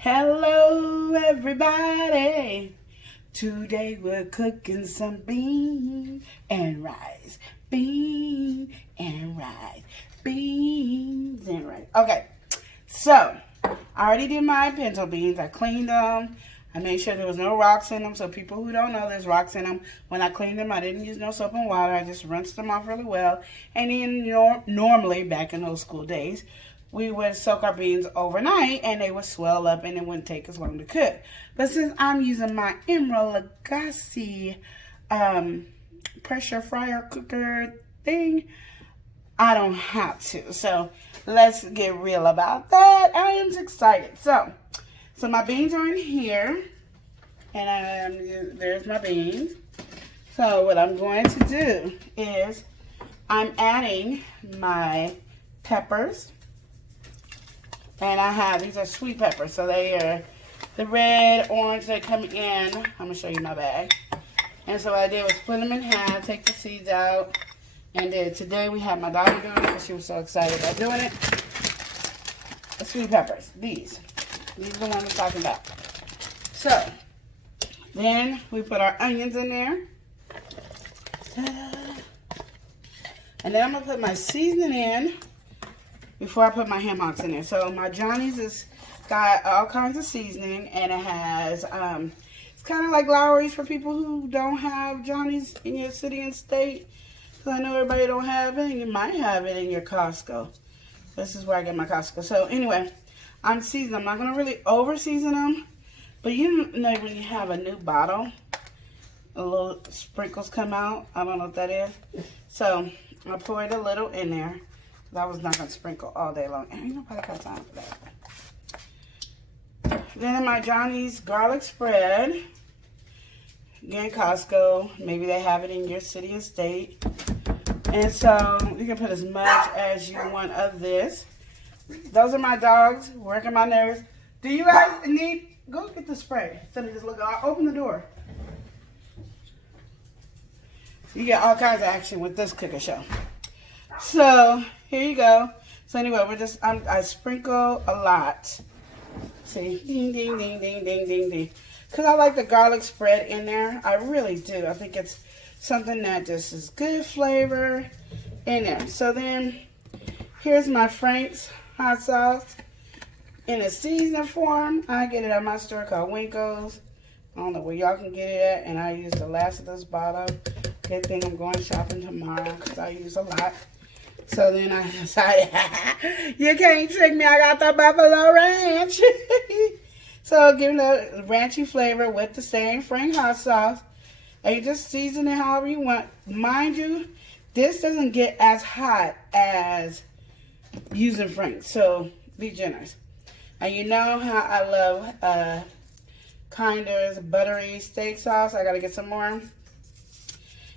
Hello, everybody. Today we're cooking some beans and rice. Beans and rice. Beans and rice. Okay, so I already did my pinto beans. I cleaned them. I made sure there was no rocks in them. So people who don't know, there's rocks in them. When I cleaned them, I didn't use no soap and water. I just rinsed them off really well. And then normally, back in those school days, we would soak our beans overnight and they would swell up and it wouldn't take as long to cook. But since I'm using my Emeril Lagasse pressure fryer cooker thing, I don't have to. So let's get real about that. I am excited. So my beans are in here and there's my beans. So what I'm going to do is I'm adding my peppers. And I have, these are sweet peppers, so they are the red, orange, they come in. I'm going to show you my bag. And so what I did was split them in half, take the seeds out, and then today we had my daughter doing it because she was so excited about doing it. The sweet peppers, these are the ones I'm talking about. So, then we put our onions in there. Ta-da. And then I'm going to put my seasoning in before I put my ham hocks in there. So my Johnny's has got all kinds of seasoning, and it has, it's kind of like Lawry's for people who don't have Johnny's in your city and state. Because I know everybody don't have it, and you might have it in your Costco. This is where I get my Costco. So anyway, I'm seasoning. I'm not going to really over season them, but you know when you have a new bottle, a little sprinkles come out. I don't know what that is. So I poured a little in there. I was not going to sprinkle all day long. Ain't nobody got time for that. Then in my Johnny's garlic spread. Again, Costco. Maybe they have it in your city and state. And so you can put as much as you want of this. Those are my dogs working my nerves. Do you guys need... Go get the spray. Instead of just look... Open the door. You get all kinds of action with this cooker show. So... Here you go. So anyway, I sprinkle a lot. See, ding, ding, ding, ding, ding, ding, ding. Because I like the garlic spread in there. I really do. I think it's something that just is good flavor in there. So then, here's my Frank's hot sauce. In a seasoned form, I get it at my store called Winko's. I don't know where y'all can get it at. And I use the last of this bottle. Good thing I'm going shopping tomorrow because I use a lot. So then I decided, you can't trick me. I got the Buffalo Ranch. So give it a ranchy flavor with the same Frank hot sauce. And you just season it however you want. Mind you, this doesn't get as hot as using Frank. So be generous. And you know how I love Kinder's buttery steak sauce. I got to get some more.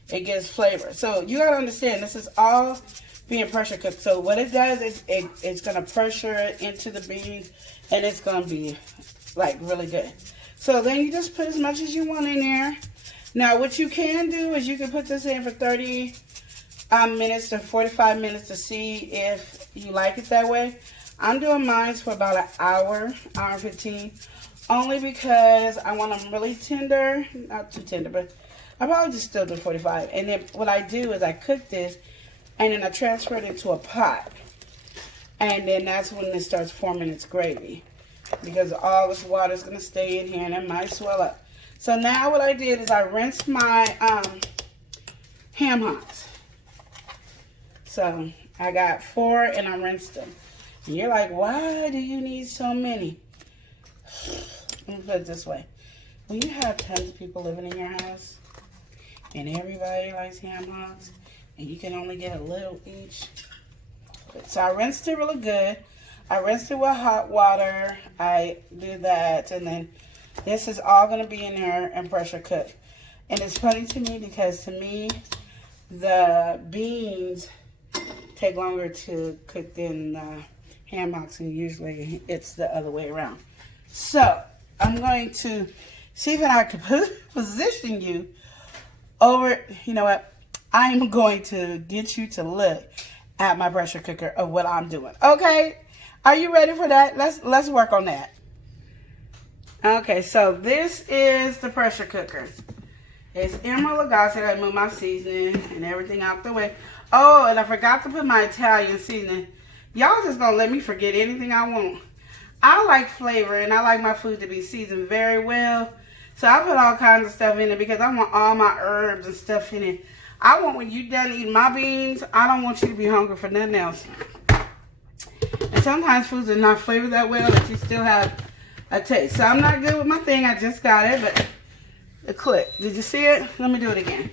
It gives flavor. So you got to understand, this is all being pressure cooked. So what it does is it's going to pressure it into the beans, and it's going to be like really good. So then you just put as much as you want in there. Now what you can do is you can put this in for 30 minutes to 45 minutes to see if you like it that way. I'm doing mine for about an hour and 15, only because I want them really tender. Not too tender, but I probably just still do 45. And then what I do is I cook this, and then I transfer it into a pot. And then that's when it starts forming its gravy. Because all this water is going to stay in here and it might swell up. So now what I did is I rinsed my ham hocks. So I got 4 and I rinsed them. And you're like, why do you need so many? Let me put it this way. When you have tons of people living in your house and everybody likes ham hocks, and you can only get a little each. So I rinsed it really good. I rinsed it with hot water. I did that. And then this is all going to be in there and pressure cooked. And it's funny to me because to me, the beans take longer to cook than the ham hocks. And usually it's the other way around. So I'm going to see if I can position you over, you know what? I'm going to get you to look at my pressure cooker of what I'm doing. Okay? Are you ready for that? Let's work on that. Okay, so this is the pressure cooker. It's Emeril Lagasse. I move my seasoning and everything out the way. Oh, and I forgot to put my Italian seasoning. Y'all just don't let me forget anything I want. I like flavor and I like my food to be seasoned very well. So I put all kinds of stuff in it because I want all my herbs and stuff in it. I want when you're done eating my beans, I don't want you to be hungry for nothing else. And sometimes foods are not flavored that well, but you still have a taste. So I'm not good with my thing. I just got it, but it clicked. Did you see it? Let me do it again.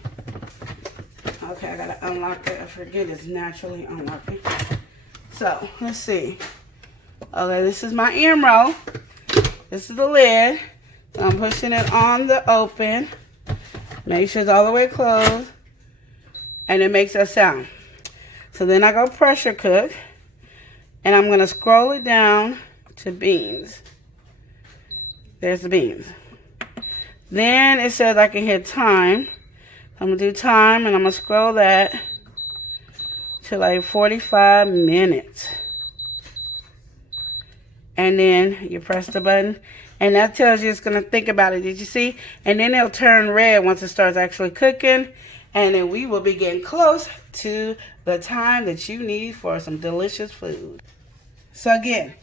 Okay, I gotta unlock it. I forget it's naturally unlocking. So let's see. Okay, this is my Emeril. This is the lid. So I'm pushing it on the open. Make sure it's all the way closed. And it makes a sound. So then I go pressure cook. And I'm going to scroll it down to beans. There's the beans. Then it says I can hit time. I'm going to do time and I'm going to scroll that to like 45 minutes. And then you press the button. And that tells you it's going to think about it. Did you see? And then it'll turn red once it starts actually cooking. And then we will be getting close to the time that you need for some delicious food. So again,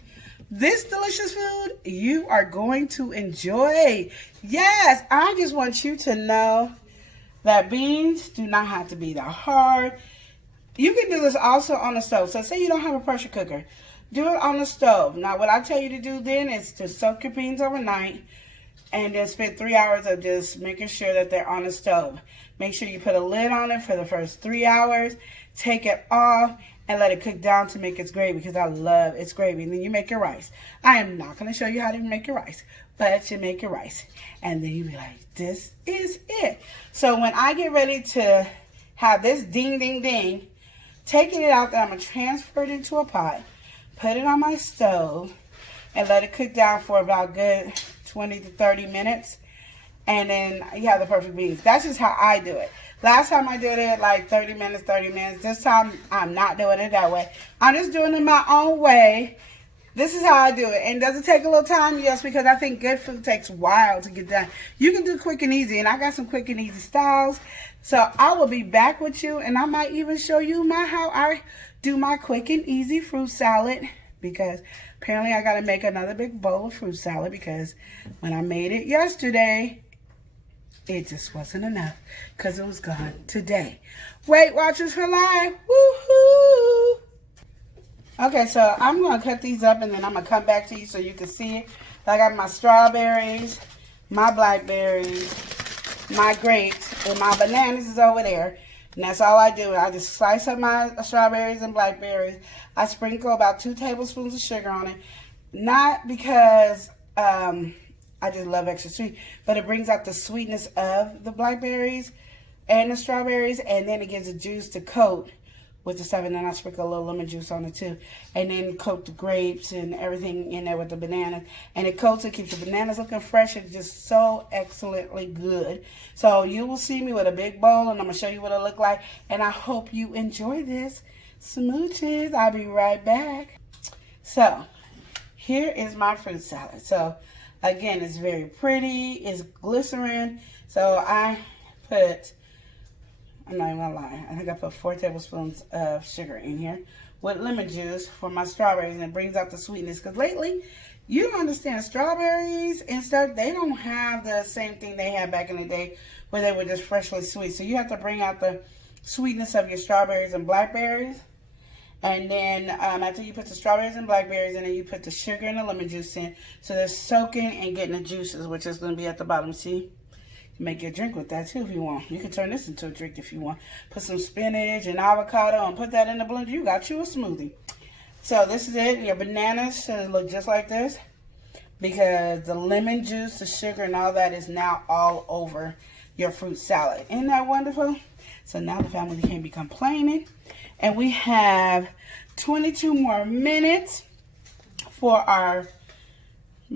this delicious food you are going to enjoy. Yes, I just want you to know that beans do not have to be that hard. You can do this also on the stove. So say you don't have a pressure cooker. Do it on the stove. Now what I tell you to do then is to soak your beans overnight and then spend 3 hours of just making sure that they're on the stove. Make sure you put a lid on it for the first 3 hours. Take it off and let it cook down to make its gravy because I love its gravy. And then you make your rice. I am not going to show you how to make your rice, but you make your rice. And then you be like, this is it. So when I get ready to have this ding, ding, ding, taking it out there, I'm going to transfer it into a pot, put it on my stove, and let it cook down for about good 20 to 30 minutes. And then you have the perfect beans. That's just how I do it. Last time I did it like 30 minutes. This time I'm not doing it that way. I'm just doing it my own way. This is how I do it. And does it take a little time? Yes, because I think good food takes a while to get done. You can do quick and easy, and I got some quick and easy styles. So I will be back with you, and I might even show you how I do my quick and easy fruit salad, because apparently I got to make another big bowl of fruit salad because when I made it yesterday, it just wasn't enough because it was gone today. Weight Watchers for life. Woohoo! Okay, so I'm going to cut these up and then I'm going to come back to you so you can see it. I got my strawberries, my blackberries, my grapes, and my bananas is over there. And that's all I do. I just slice up my strawberries and blackberries. I sprinkle about 2 tablespoons of sugar on it. Not because I just love extra sweet, but it brings out the sweetness of the blackberries and the strawberries, and then it gives a juice to coat with the stuff, and then I sprinkle a little lemon juice on it too, and then coat the grapes and everything in there with the bananas, and it coats it, keeps the bananas looking fresh. It's just so excellently good. So you will see me with a big bowl, and I'm gonna show you what it look like, and I hope you enjoy this. Smooches. I'll be right back. So here is my fruit salad. So again, it's very pretty. It's glycerin. So I'm not even gonna lie, I think I put 4 tablespoons of sugar in here with lemon juice for my strawberries, and it brings out the sweetness. Because lately, you don't understand, strawberries and stuff, they don't have the same thing they had back in the day where they were just freshly sweet. So you have to bring out the sweetness of your strawberries and blackberries. And then after you put the strawberries and blackberries in, and you put the sugar and the lemon juice in, so they're soaking and getting the juices, which is going to be at the bottom. See? Make your drink with that too if you want. You can turn this into a drink if you want. Put some spinach and avocado and put that in the blender. You got you a smoothie. So this is it. Your bananas should look just like this because the lemon juice, the sugar, and all that is now all over your fruit salad. Isn't that wonderful? So now the family can't be complaining. And we have 22 more minutes for our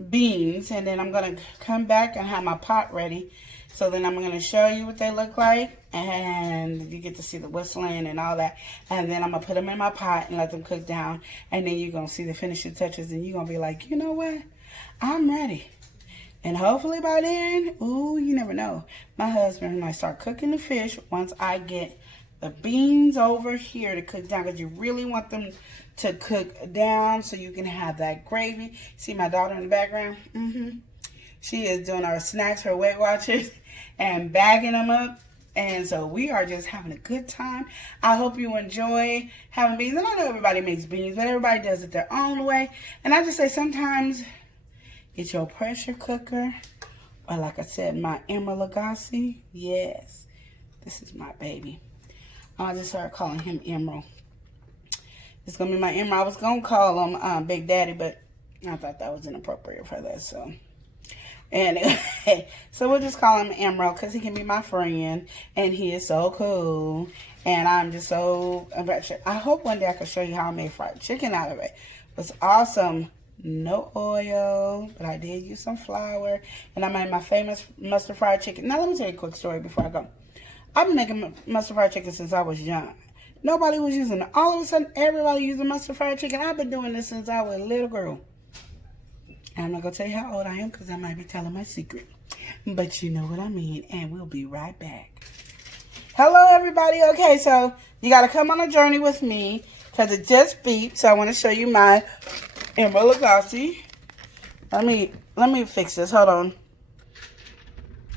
beans. And then I'm going to come back and have my pot ready. So then I'm going to show you what they look like, and you get to see the whistling and all that. And then I'm going to put them in my pot and let them cook down. And then you're going to see the finishing touches, and you're going to be like, you know what? I'm ready. And hopefully by then, ooh, you never know. My husband might start cooking the fish once I get the beans over here to cook down, because you really want them to cook down so you can have that gravy. See my daughter in the background? She is doing our snacks, her Weight Watchers, and bagging them up. And so we are just having a good time. I hope you enjoy having beans. And I know everybody makes beans, but everybody does it their own way. And I just say sometimes get your pressure cooker. Or like I said, my Emeril Lagasse. Yes, this is my baby. I just started calling him Emeril. It's going to be my Emeril. I was going to call him Big Daddy, but I thought that was inappropriate for that. So anyway, so we'll just call him Emeril because he can be my friend. And he is so cool. And I'm just so... I hope one day I can show you how I made fried chicken out of it. It was awesome. No oil, but I did use some flour. And I made my famous mustard fried chicken. Now, let me tell you a quick story before I go. I've been making mustard fried chicken since I was young. Nobody was using it. All of a sudden, everybody using mustard fried chicken. I've been doing this since I was a little girl. And I'm not going to tell you how old I am because I might be telling my secret. But you know what I mean. And we'll be right back. Hello, everybody. Okay, so you got to come on a journey with me because it just beeped. So I want to show you my Emeril Lagasse. Let me fix this. Hold on.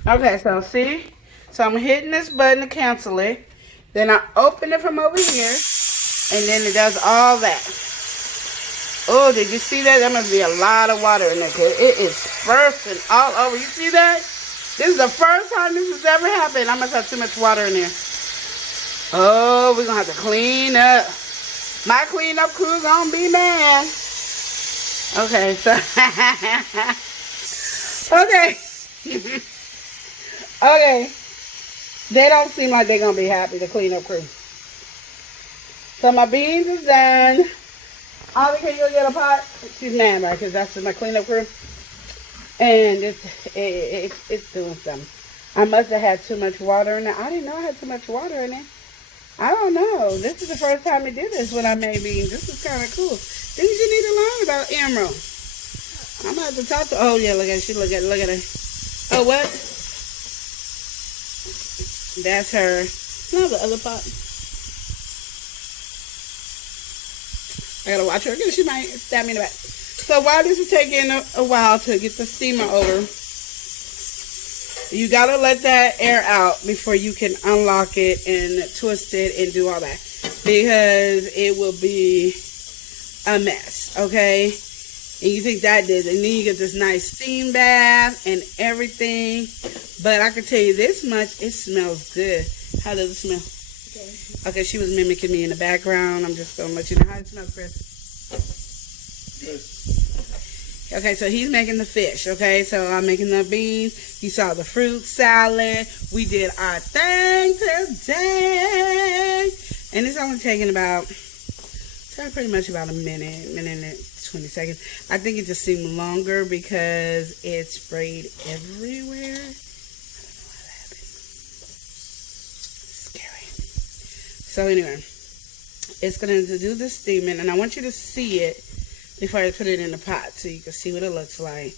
Okay, so see? So I'm hitting this button to cancel it. Then I open it from over here. And then it does all that. Oh, did you see that? There must be a lot of water in there. Cause it is bursting all over. You see that? This is the first time this has ever happened. I must have too much water in there. Oh, we're going to have to clean up. My cleanup crew going to be mad. Okay, so. Okay. Okay. They don't seem like they're going to be happy, the cleanup crew. So my beans is done. Ollie, can you go get a pot? She's mad, right? Because that's my cleanup crew. And it's doing something. I must have had too much water in it. I didn't know I had too much water in it. I don't know. This is the first time it did this when I made beans. This is kind of cool. Things you need to learn about Emeril. I'm about to talk to. Oh yeah, look at she. Look at her. Oh what? That's her. No, the other pot. I gotta watch her because she might stab me in the back. So while this is taking a while to get the steamer over, you gotta let that air out before you can unlock it and twist it and do all that, because it will be a mess, okay? And you think that did, and then you get this nice steam bath and everything. But I can tell you this much, it smells good. How does it smell? Okay, she was mimicking me in the background. I'm just gonna let you know how it smells, Chris. Good. Okay, so he's making the fish, okay? So I'm making the beans. You saw the fruit salad. We did our thing today. And it's only taking about, pretty much about a minute and 20 seconds. I think it just seemed longer because it sprayed everywhere. So anyway, it's going to do the steaming, and I want you to see it before I put it in the pot so you can see what it looks like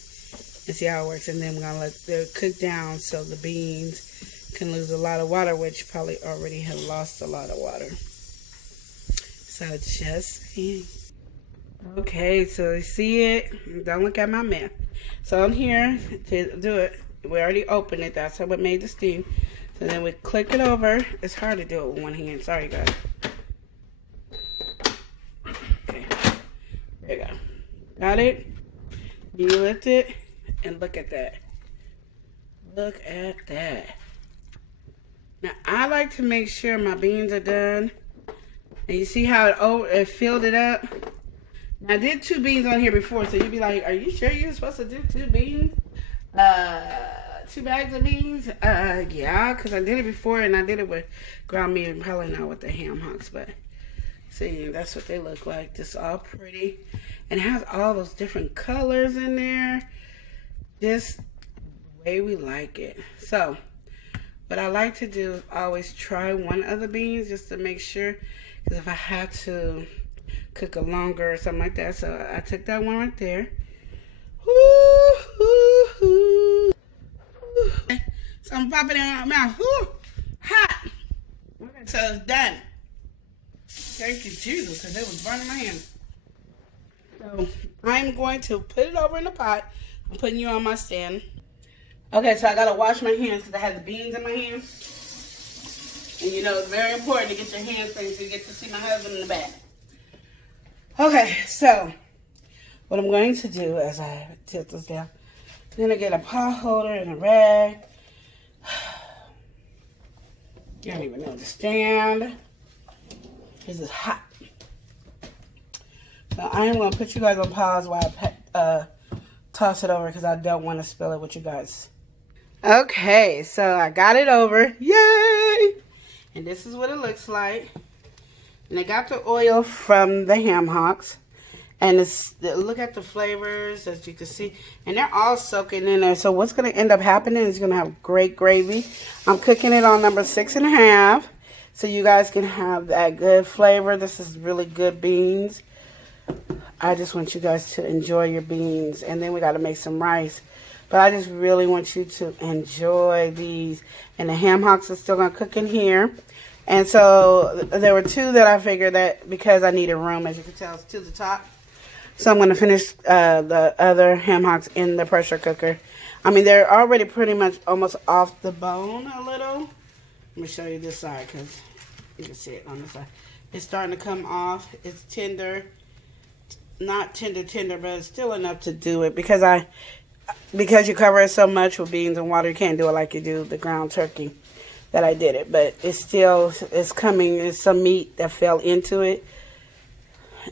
and see how it works. And then we're going to let it cook down so the beans can lose a lot of water, which probably already have lost a lot of water. So just saying. Okay, so you see it. Don't look at my mess. So I'm here to do it. We already opened it. That's how it made the steam. So then we click it over. It's hard to do it with one hand. Sorry, guys. Okay. There you go. Got it? You lift it and look at that. Look at that. Now, I like to make sure my beans are done. And you see how it filled it up? Now, I did 2 beans on here before, so you'd be like, are you sure you're supposed to do 2 beans? 2 bags of beans? Yeah, because I did it before, and I did it with ground meat, and probably not with the ham hocks, but see, that's what they look like. Just all pretty. And it has all those different colors in there. Just the way we like it. So, what I like to do is always try one of the beans just to make sure, because if I have to cook a longer or something like that. So I took that one right there. Woo-hoo-hoo. I'm popping it in my mouth. Whew, hot. Okay, so it's done. Thank you, Jesus, because it was burning my hand. So I'm going to put it over in the pot. I'm putting you on my stand. Okay, so I gotta wash my hands because I have the beans in my hands. And you know, it's very important to get your hands clean so you get to see my husband in the back. Okay, so what I'm going to do as I tilt this down, I'm gonna get a pot holder and a rag. You don't even know the stand. This is hot. So I am gonna put you guys on pause while I toss it over because I don't want to spill it with you guys. Okay, so I got it over. Yay! And this is what it looks like. And I got the oil from the ham hocks. And look at the flavors, as you can see. And they're all soaking in there. So what's going to end up happening is going to have great gravy. I'm cooking it on number 6.5. So you guys can have that good flavor. This is really good beans. I just want you guys to enjoy your beans. And then we got to make some rice. But I just really want you to enjoy these. And the ham hocks are still going to cook in here. And so there were two that I figured that because I needed room, as you can tell, it's to the top. So I'm going to finish the other ham hocks in the pressure cooker. I mean, they're already pretty much almost off the bone a little. Let me show you this side because you can see it on this side. It's starting to come off. It's tender. Not tender, but it's still enough to do it because you cover it so much with beans and water, you can't do it like you do the ground turkey that I did it. But it's coming. There's some meat that fell into it.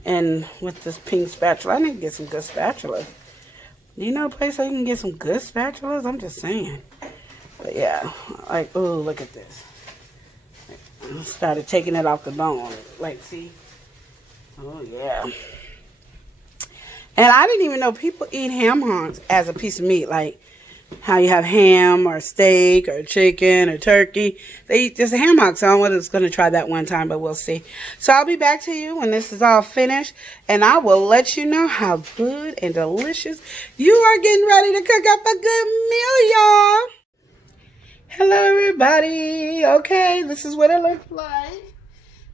And with this pink spatula, I need to get some good spatulas. Do you know a place where you can get some good spatulas? I'm just saying. But yeah, like, ooh, look at this. I started taking it off the bone. Like, see? Oh, yeah. And I didn't even know people eat ham hocks as a piece of meat. Like how you have ham or steak or chicken or turkey. They eat just a ham hock. So I'm just going to try that one time, but we'll see. So I'll be back to you when this is all finished. And I will let you know how good and delicious you are getting ready to cook up a good meal, y'all. Hello, everybody. Okay, this is what it looks like.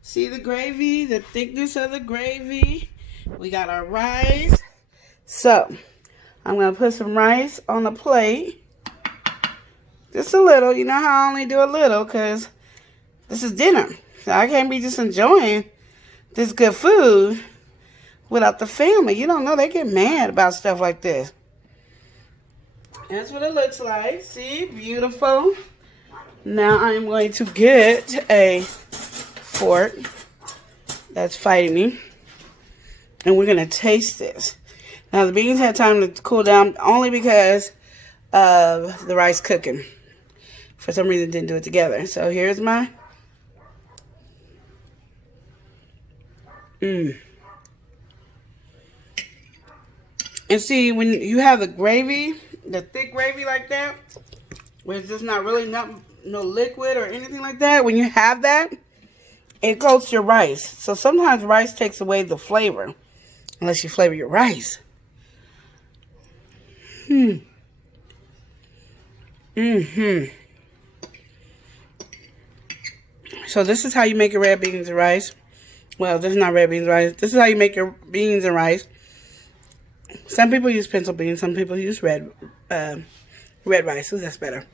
See the gravy, the thickness of the gravy. We got our rice. So, I'm going to put some rice on the plate. Just a little. You know how I only do a little because this is dinner. So I can't be just enjoying this good food without the family. You don't know, they get mad about stuff like this. That's what it looks like. See? Beautiful. Now I'm going to get a fork that's fighting me. And we're going to taste this. Now, the beans had time to cool down only because of the rice cooking. For some reason, didn't do it together. So, here's my... And see, when you have the gravy, the thick gravy like that, where it's just not really no liquid or anything like that, when you have that, it coats your rice. So, sometimes rice takes away the flavor. Unless you flavor your rice. So this is how you make your red beans and rice. Well, this is not red beans and rice. This is how you make your beans and rice. Some people use pencil beans. Some people use red rice. So that's better.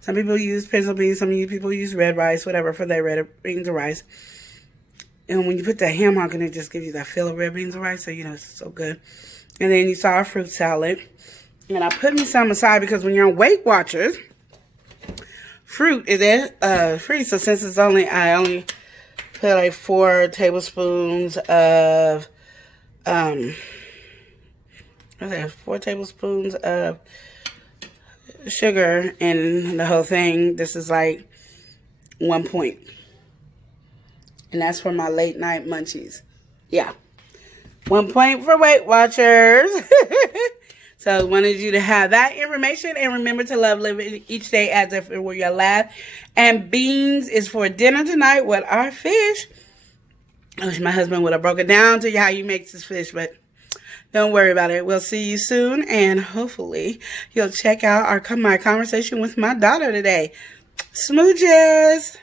Some people use pencil beans. Some people use red rice, whatever, for their red beans and rice. And when you put that ham hock in, it just gives you that feel of red beans and rice. So, you know, it's so good. And then you saw our fruit salad. And I put me some aside because when you're on Weight Watchers, fruit is free. So since it's I only put like 4 tablespoons of, 4 tablespoons of sugar in the whole thing. This is like 1 point. And that's for my late night munchies. Yeah. 1 point for Weight Watchers. So I wanted you to have that information. And remember to love living each day as if it were your last. And beans is for dinner tonight with our fish. I wish my husband would have broken down to you how you make this fish. But Don't worry about it. We'll see you soon, and hopefully you'll check out my conversation with my daughter today. Smooches!